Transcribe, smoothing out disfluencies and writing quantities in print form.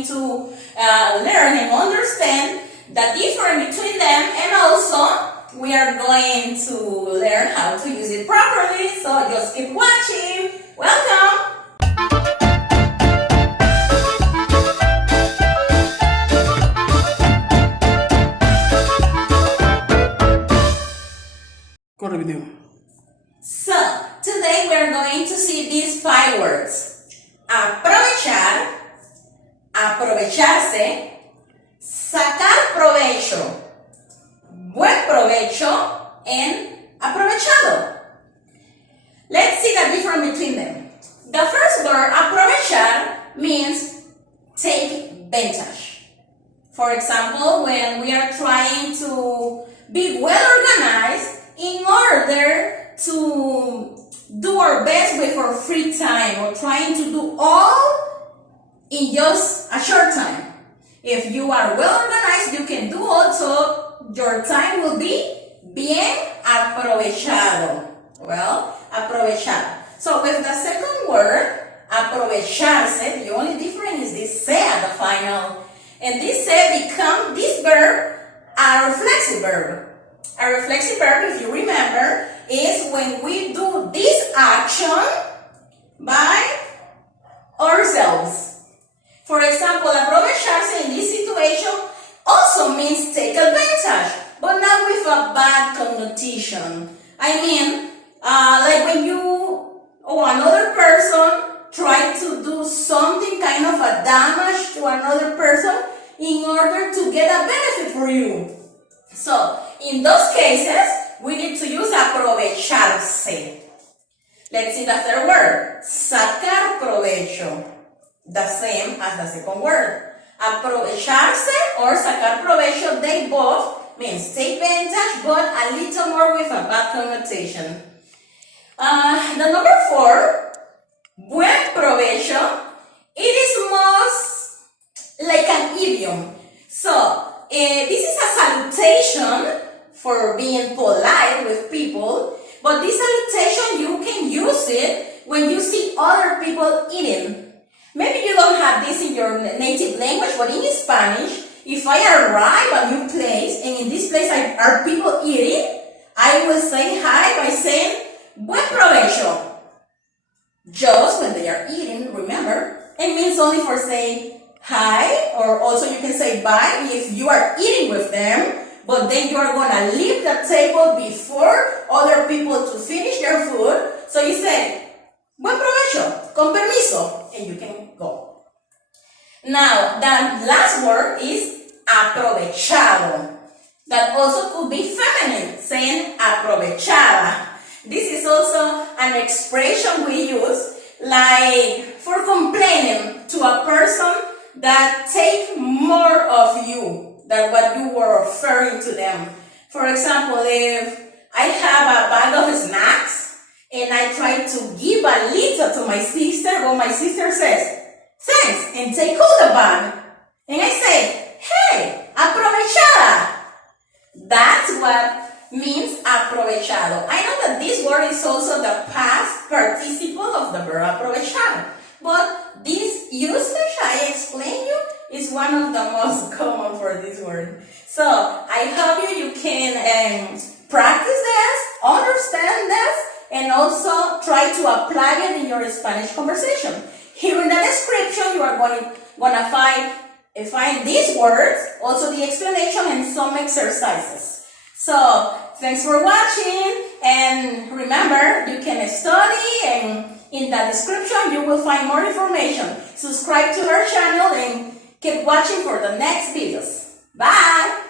going to learn and understand the difference between them, and also we are going to learn how to use it properly. So just keep watching. Welcome! Corre video. So, today we are going to see these 5 words. Aprovechar, aprovecharse, sacar provecho, buen provecho, and aprovechado. Let's see the difference between them. The first word, aprovechar, means take advantage. For example, when we are trying to be well organized in order to do our best with our free time, or trying to do all in just a short time. If you are well organized, you can do also, your time will be bien aprovechado. Well, aprovechar. So with the second word, aprovecharse, the only difference is this se at the final. And this se becomes this verb, a reflexive verb. A reflexive verb, if you remember, is when we do this action by ourselves. For example, aprovecharse in this situation also means take advantage, but not with a bad connotation. I mean, like when you or another person try to do something kind of a damage to another person in order to get a benefit for you. So, in those cases, we need to use aprovecharse. Let's see the third word, sacar provecho. The same as the second word. Aprovecharse or sacar provecho, they both means take advantage, but a little more with a bad connotation. The number 4, buen provecho, it is most like an idiom. So, this is a salutation for being polite with people, but this salutation, you can use it when you see other people eating. Maybe you don't have this in your native language, but in Spanish, if I arrive at a new place, and in this place are people eating, I will say hi by saying, buen provecho. Just when they are eating, remember, it means only for saying hi, or also you can say bye if you are eating with them, but then you are going to leave the table before other people to finish their food. So you say, buen provecho, con permiso, and you can go. Now, the last word is aprovechado. That also could be feminine, saying aprovechada. This is also an expression we use like for complaining to a person that take more of you than what you were offering to them. For example, if I have a bag of snacks and I try to give a little to my sister, but my sister says, thanks, and take all the bag. And I say, hey, aprovechada. That's what means aprovechado. I know that this word is also the past participle of the verb aprovechar, but this usage I explained you is one of the most common for this word. So I hope you can practice this, understand this, and also try to apply it in your Spanish conversation. Here in the description, you are going to find these words, also the explanation and some exercises. So thanks for watching, and remember, you can study, and in the description you will find more information. Subscribe to our channel and keep watching for the next videos. Bye!